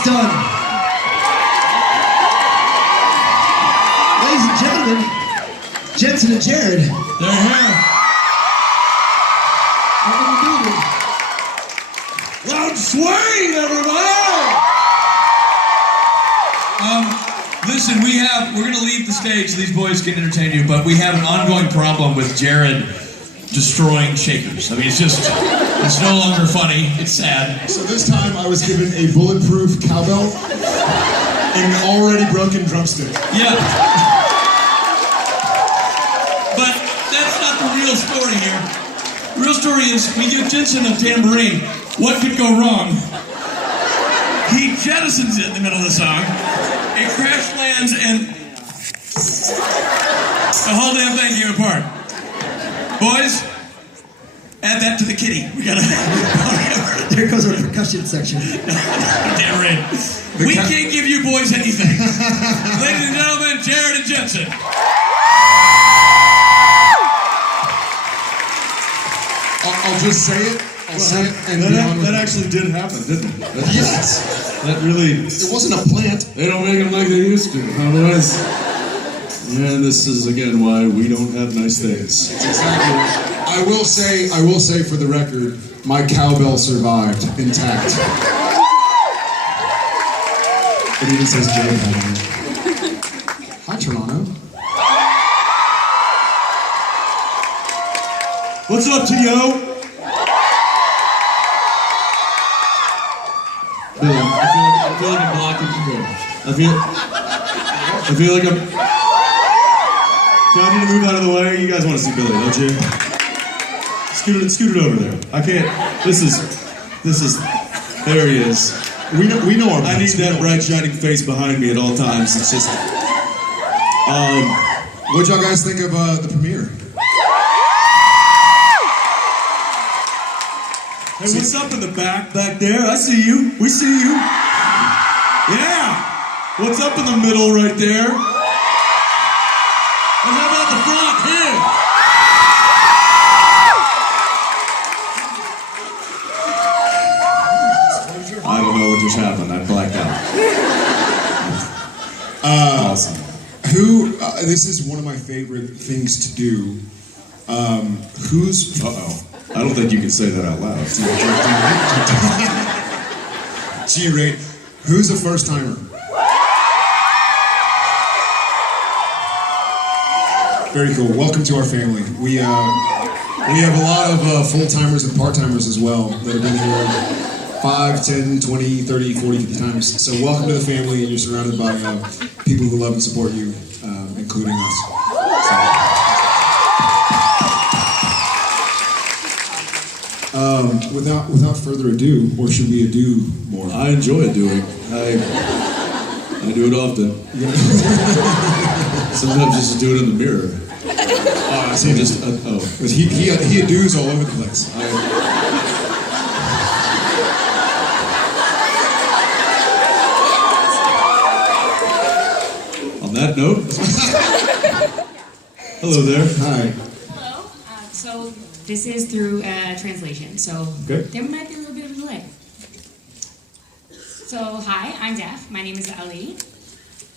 It's done. Ladies and gentlemen, Jensen and Jared. They're here. Welcome to the building. Loud swing, everybody! Listen, we're gonna leave the stage. These boys can entertain you, but we have an ongoing problem with Jared destroying shakers. I mean, it's no longer funny. It's sad. So this time I was given a bulletproof cowbell and an already broken drumstick. Yeah. But that's not the real story here. The real story is we give Jensen a tambourine. What could go wrong? He jettisons it in the middle of the song. It crash lands and the whole damn thing came apart. Boys, add that to the kitty. We gotta. There goes our percussion section. Damn right. We can't give you boys anything. Ladies and gentlemen, Jared and Jensen. I'll just say it. I'll say it and that actually did happen, didn't it? Yes. That really... It wasn't a plant. They don't make them like they used to. Otherwise... And this is, again, why we don't have nice things. Exactly. I will say for the record, my cowbell survived intact. It even says Jared on it. Hi, Toronto. What's up, T.O.? Billy, I feel like I'm blocking the door. I feel like I'm... Do I need to move out of the way? You guys want to see Billy, don't you? Scoot it over there. I can't... This is... There he is. We know our... I need that bright, shining face behind me at all times. It's just... What'd y'all guys think of the premiere? Hey, what's up in the back there? I see you. We see you. Yeah. What's up in the middle right there? And how about the front here? I don't know what just happened. I blacked out. Awesome. This is one of my favorite things to do. Who's... Uh-oh. I don't think you can say that out loud. G-rate. Who's a first-timer? Very cool. Welcome to our family. We have a lot of full-timers and part-timers as well that have been here 5, 10, 20, 30, 40, 50 times. So welcome to the family, and you're surrounded by people who love and support you, including us. Without further ado, or should we ado more? I enjoy doing. I do it often. Sometimes just do it in the mirror. I see. Because he adoos all over the place. On that note, hello there. Hi. Hello. So this is through translation, so there might be a little bit of a delay. So hi, I'm deaf. My name is Ali.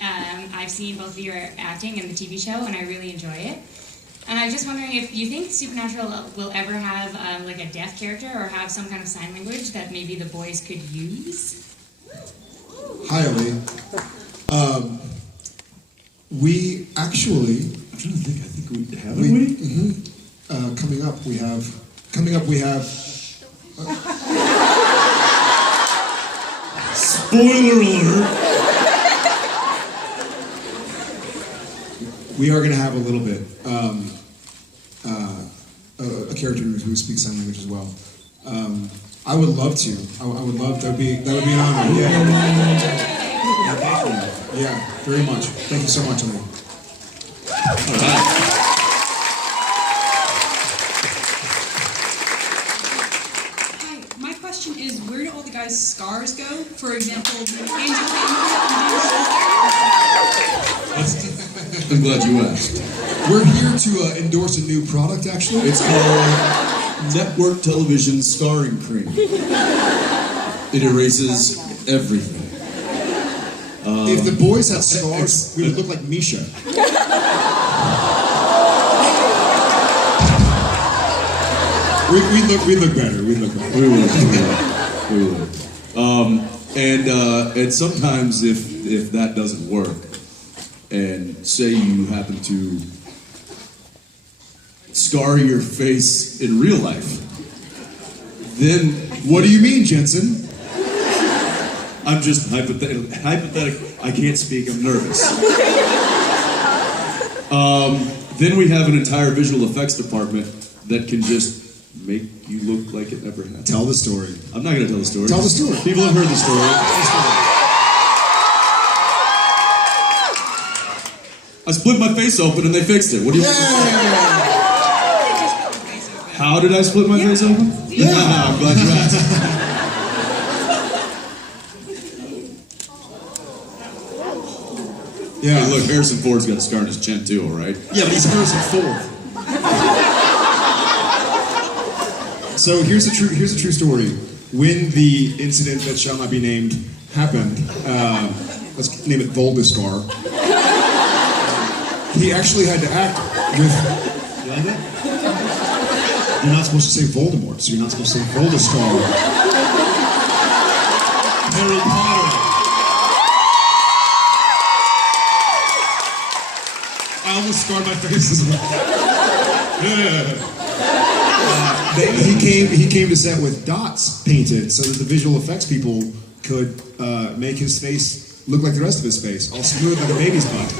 I've seen both of your acting in the TV show, and I really enjoy it. And I was just wondering if you think Supernatural will ever have like a deaf character or have some kind of sign language that maybe the boys could use? Hi, Ali. We actually... I'm trying to think. I think we have we? Mm-hmm. Coming up, we have... Spoiler alert! We are going to have a little bit a character who speaks sign language as well. I would love to. I would love that. Would be an honor. Yeah, very much. Thank you so much, Ali. All right. My question is, where do all the guys' scars go? For example, Angel. I'm glad you asked. We're here to endorse a new product, actually. It's called Network Television Scarring Cream. It erases everything. If the boys had scars, we would look like Misha. We'd look better. We'd look better. We would. And sometimes if that doesn't work, and say you happen to scar your face in real life, then What do you mean, Jensen? I'm just hypothetical. I can't speak. I'm nervous. Then we have an entire visual effects department that can just make you look like it never happened. Tell the story. I'm not going to tell the story. Tell the story. People have heard the story. I split my face open and they fixed it. What do you? How did I split my face open? Yeah. I'm glad you asked. Yeah. Hey, look, Harrison Ford's got a scar on his chin too, all right? Yeah, but he's Harrison Ford. So here's a true story. When the incident that shall not be named happened, let's name it Voldescar. He actually had to act with. You like that? You're not supposed to say Voldemort, so you're not supposed to say Voldescar. Harry Potter. I almost scarred my face as well. He came to set with dots painted so that the visual effects people could make his face look like the rest of his face, all smooth like a baby's butt.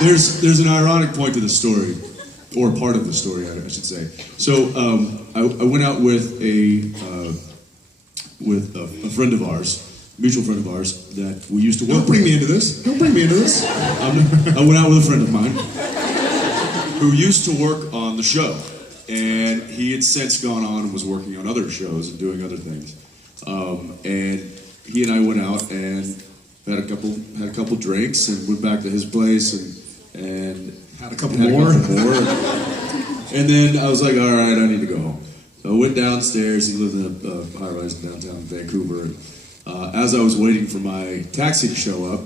There's an ironic point to the story, or part of the story, I should say. So I went out with a friend of ours, mutual friend of ours, that we used to work. Don't bring me into this. Don't bring me into this. I went out with a friend of mine who used to work on the show, and he had since gone on and was working on other shows and doing other things. And he and I went out and had a couple drinks and went back to his place and Had a couple more. And then I was like, all right, I need to go home. So I went downstairs. He lived in a high-rise in downtown Vancouver. And, as I was waiting for my taxi to show up,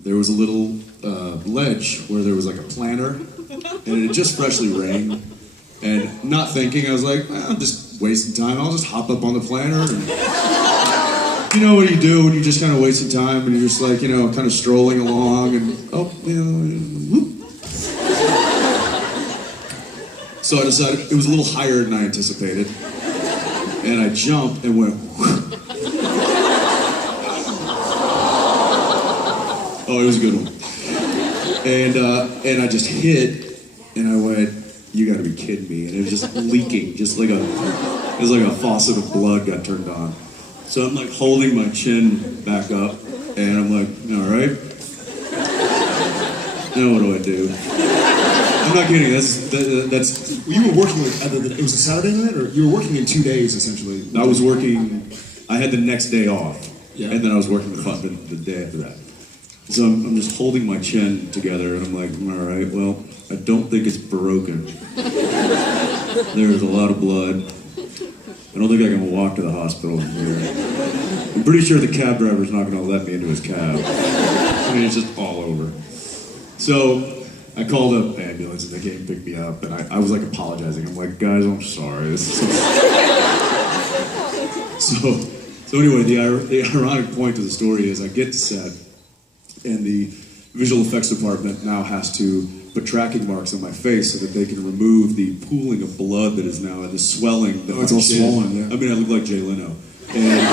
there was a little ledge where there was like a planter, and it had just freshly rained. And not thinking, I was like, I'm just wasting time. I'll just hop up on the planter. And you know what you do when you're just kind of wasting time and you're just like, kind of strolling along and, whoop. So I decided, it was a little higher than I anticipated. And I jumped and went, oh, it was a good one. And I just hit, and I went, you gotta be kidding me. And it was just leaking, it was like a faucet of blood got turned on. So I'm like holding my chin back up, and I'm like, all right. Now what do I do? I'm not kidding, that's You were working with, it was a Saturday night, or you were working in 2 days, essentially? I was working, I had the next day off, Yeah. and then I was working the day after that. So I'm just holding my chin together, and I'm like, all right, well, I don't think it's broken. There's a lot of blood. I don't think I can walk to the hospital from here. I'm pretty sure the cab driver's not going to let me into his cab. I mean, it's just all over. So I called up ambulance, and they came and picked me up, and I was like apologizing. I'm like, guys, I'm sorry. This is so anyway, the ironic point of the story is I get to set, and the visual effects department now has to put tracking marks on my face so that they can remove the pooling of blood that is now and the swelling. That it's all swollen, yeah. I mean, I look like Jay Leno. And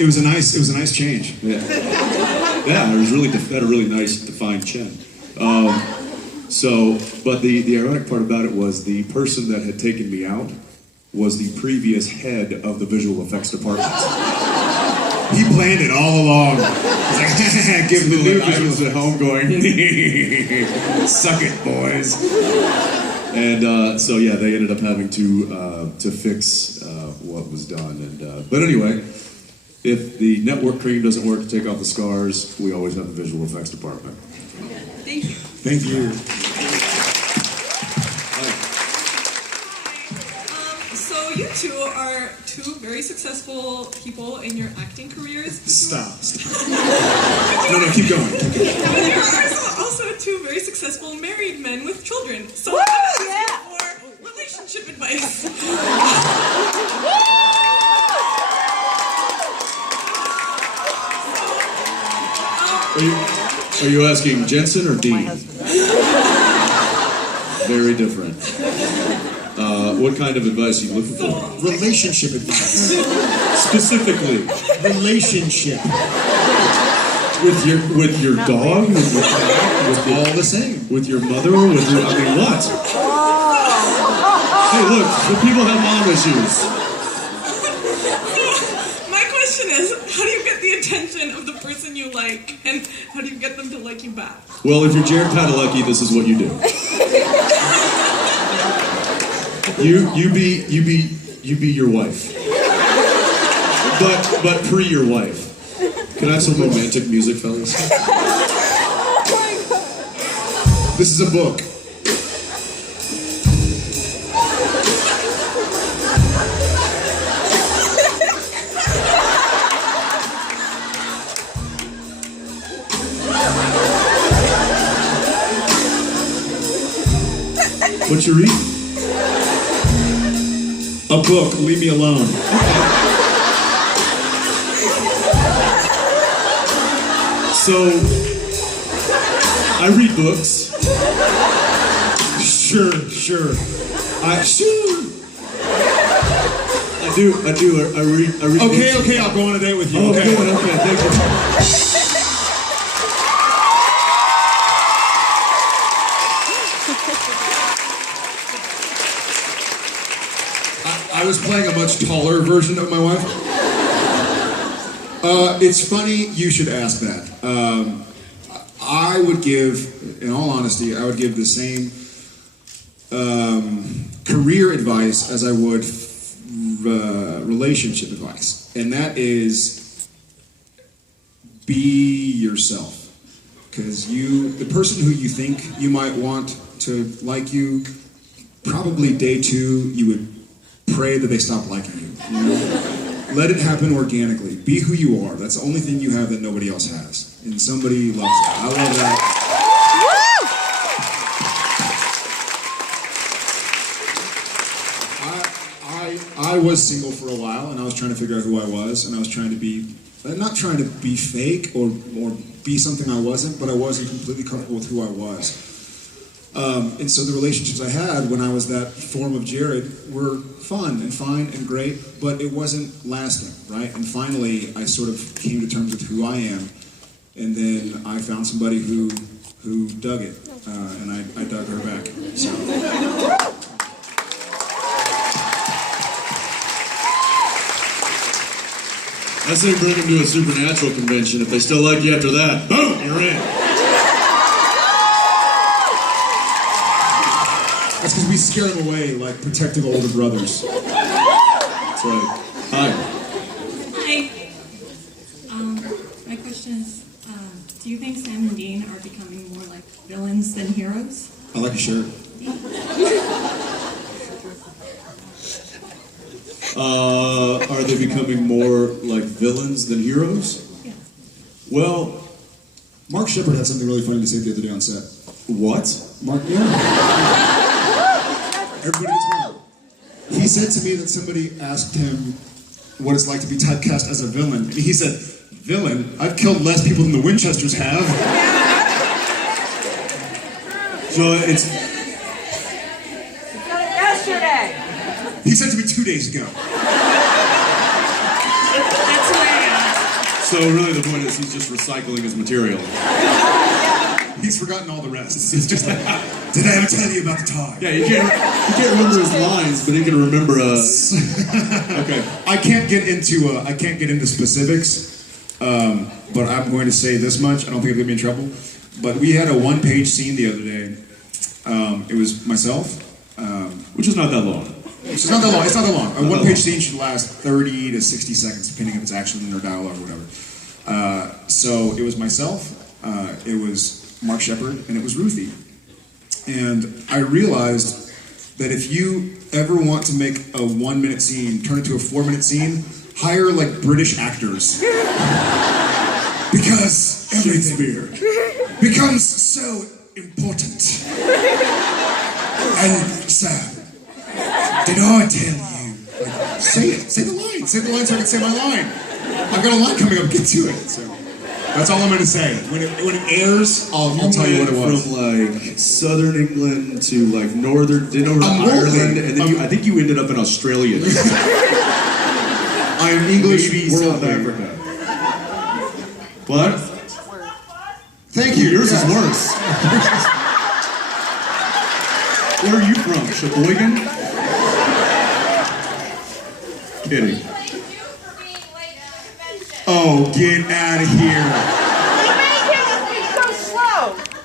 It was a nice change. yeah, it was really had a really nice defined chin. But the ironic part about it was the person that had taken me out was the previous head of the visual effects department. He planned it all along. He's like, give me the I was at home going, suck it, boys. And so yeah, they ended up having to fix what was done. And but anyway, if the network cream doesn't work to take off the scars, we always have the visual effects department. Thank you. Thank you. So you two are two very successful people in your acting careers. Stop. No, keep going. There are also two very successful married men with children. So I'm asking for relationship advice. Are you asking Jensen or Dean? Very different. What kind of advice are you looking for? Relationship advice. Specifically, Relationship. with your dog, It's all the same. with your mother, with your, I mean, what? Hey, look, the people have mom issues. My question is, how do you get the attention of the person you like, and how do you get them to like you back? Well, if you're Jared Padalecki, this is what you do. You be your wife. But pre your wife. Can I have some romantic music, fellas? This is a book. What you read? A book. Leave me alone. So, I read books. Sure. I read books. Okay, I'll go on a date with you. Oh, okay. good, okay, thank you. I was playing a much taller version of my wife. It's funny you should ask that. I would give, in all honesty, I would give the same career advice as I would relationship advice. And that is be yourself. Because the person who you think you might want to like you, probably day 2, you would pray that they stop liking you. You know? Let it happen organically. Be who you are. That's the only thing you have that nobody else has. And somebody loves that. I love that. I was single for a while, and I was trying to figure out who I was, and I was trying to be, not trying to be fake or be something I wasn't, but I wasn't completely comfortable with who I was. And so the relationships I had when I was that form of Jared were fun and fine and great, but it wasn't lasting, right? And finally, I sort of came to terms with who I am, and then I found somebody who dug it, and I dug her back. So. I say bring them to a supernatural convention. If they still like you after that, boom, you're in. That's because we scare them away like protective older brothers. That's right. Hi. Hi. My question is, do you think Sam and Dean are becoming more like villains than heroes? I like your shirt. Are they becoming more like villains than heroes? Yeah. Well, Mark Shepard had something really funny to say the other day on set. what? Mark, yeah. Everybody gets one. He said to me that somebody asked him what it's like to be typecast as a villain, and he said, "Villain? I've killed less people than the Winchesters have." So it's Yesterday. He said to me 2 days ago. That's why I asked. so really the point is he's just recycling his material. He's forgotten all the rest. It's just like, did I ever tell you about the time? Yeah, you can't remember his lines, but he can remember. Okay. I can't get into specifics, but I'm going to say this much. I don't think I'm going to be in trouble. But we had a one-page scene the other day. It was myself. Which is not that long. It's not that long. It's not that long. A one-page scene should last 30 to 60 seconds, depending if it's action or dialogue or whatever. So it was myself. It was Mark Shepard, and it was Ruthie. And I realized that if you ever want to make a 1-minute scene turn into a 4-minute scene, hire like British actors. Because everything becomes so important. And Sam, did I tell you? Like, say the line so I can say my line. I've got a line coming up, get to it. So that's all I'm going to say. When it airs, I'll tell you what it was. From like southern England to like northern, then over to I'm Ireland, rolling. and then I think you ended up in Australia. I'm English, Maybe world South Africa. What? Thank you. Yours is worse. Where are you from? Sheboygan? Kidding. Oh, get out of here.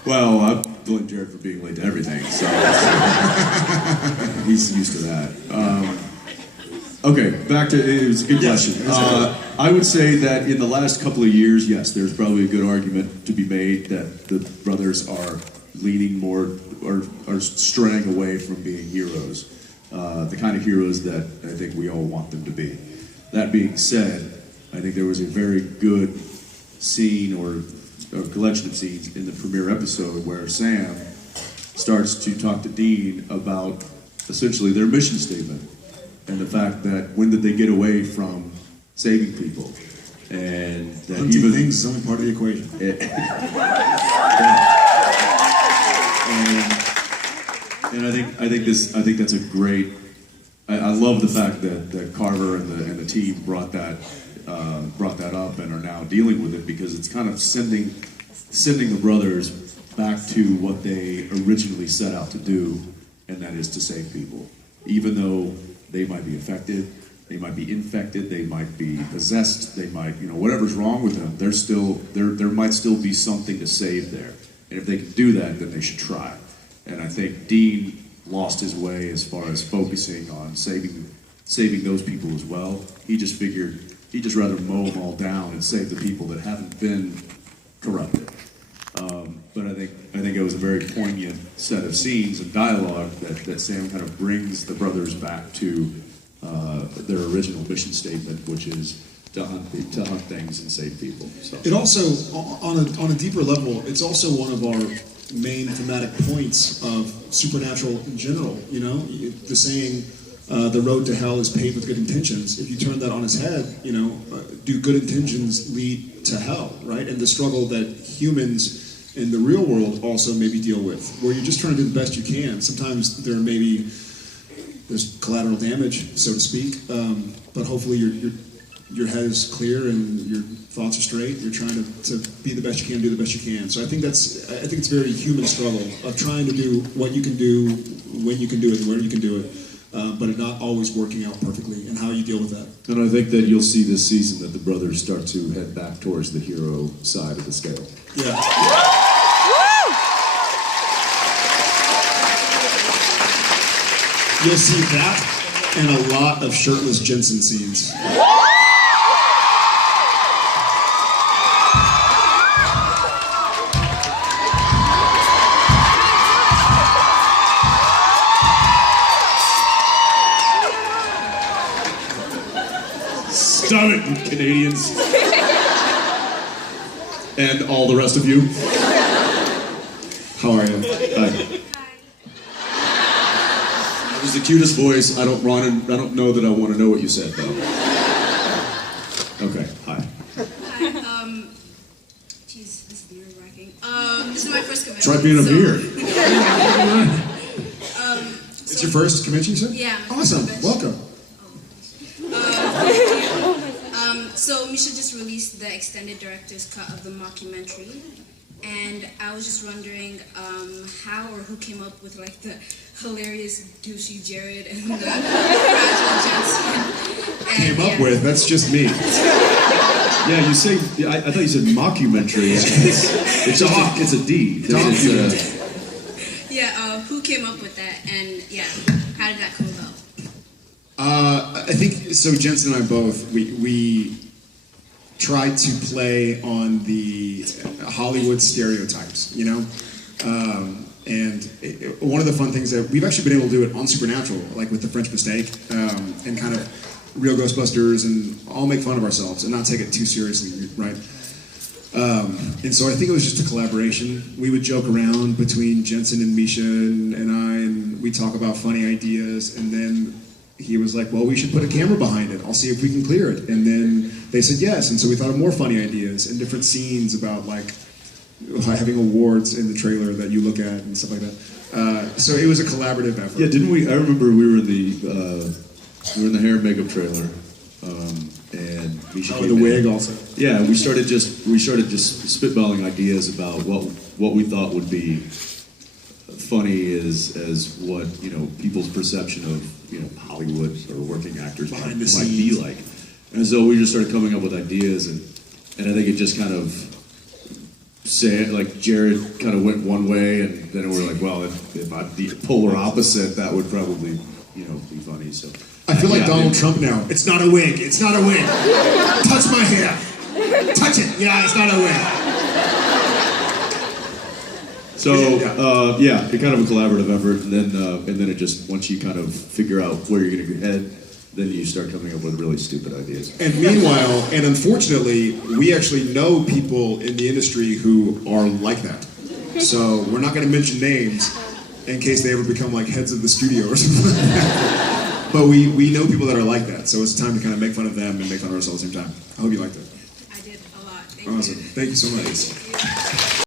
Well, I blame Jared for being late to everything, so he's used to that. Okay, back to, it was a good question. I would say that in the last couple of years, yes, there's probably a good argument to be made that the brothers are leaning more, or are straying away from being heroes. The kind of heroes that I think we all want them to be. That being said, I think there was a very good scene or a collection of scenes in the premiere episode where Sam starts to talk to Dean about essentially their mission statement and the fact that when did they get away from saving people, and that Hunting even things is only part of the equation. And I think that's a great. I love the fact that Carver and the team brought that up and are now dealing with it, because it's kind of sending the brothers back to what they originally set out to do, and that is to save people. Even though they might be affected, they might be infected, they might be possessed, they might, whatever's wrong with them, there might still be something to save there. And if they can do that, then they should try. And I think Dean lost his way as far as focusing on saving those people as well. He just figured he'd just rather mow them all down and save the people that haven't been corrupted. But I think it was a very poignant set of scenes and dialogue that Sam kind of brings the brothers back to their original mission statement, which is to hunt things and save people. So. It also, on a deeper level, it's also one of our main thematic points of Supernatural in general. The saying, the road to hell is paved with good intentions. If you turn that on its head, do good intentions lead to hell, right? And the struggle that humans in the real world also maybe deal with, where you're just trying to do the best you can. Sometimes there's collateral damage, so to speak, but hopefully your head is clear and your thoughts are straight. You're trying to be the best you can, do the best you can. So I think it's a very human struggle of trying to do what you can do, when you can do it, and where you can do it. But it not always working out perfectly, and how you deal with that. And I think that you'll see this season that the brothers start to head back towards the hero side of the scale. Yeah. You'll see that and a lot of shirtless Jensen scenes. Stop it, you Canadians. And all the rest of you. How are you? Hi. That was the cutest voice. I don't know that I want to know what you said, though. Okay, hi. Hi, jeez, this is nerve-wracking. This is my first convention. Try being up here. It's your first convention, you said? Yeah. Awesome. Welcome. So Misha just released the extended director's cut of the mockumentary, and I was just wondering how or who came up with like the hilarious douchey Jared and the fragile Jensen. Came up with, that's just me. Yeah, you say, I thought you said mockumentary. It's a D. Yeah, who came up with that, and yeah, how did that come about? I think, so Jensen and I both, we tried to play on the Hollywood stereotypes, and one of the fun things that we've actually been able to do it on Supernatural, like with the French Mistake, and kind of Real Ghostbusters, and all make fun of ourselves and not take it too seriously, right? And so I think it was just a collaboration. We would joke around between Jensen and Misha and I, and we talk about funny ideas, and then he was like, well, we should put a camera behind it. I'll see if we can clear it. And then they said yes, and so we thought of more funny ideas and different scenes about like having awards in the trailer that you look at and stuff like that. So it was a collaborative effort. Yeah, didn't we? I remember we were in the hair and makeup trailer, and Misha Oh, came the in. wig also. Yeah, we started just spitballing ideas about what we thought would be funny as what people's perception of Hollywood or working actors might be like, and so we just started coming up with ideas, and I think it just kind of Jared kind of went one way, and then we were like, well, if I'm the polar opposite, that would probably be funny. So I feel like Donald Trump now. It's not a wig. It's not a wig. Touch my hair. Touch it. Yeah, it's not a wig. So it kind of a collaborative effort, and then it just, once you kind of figure out where you're going to head, then you start coming up with really stupid ideas. And meanwhile, and unfortunately, we actually know people in the industry who are like that. So we're not going to mention names in case they ever become like heads of the studio or something like that. But we know people that are like that, so it's time to kind of make fun of them and make fun of ourselves at the same time. I hope you liked it. I did a lot. Awesome. Thank you so much.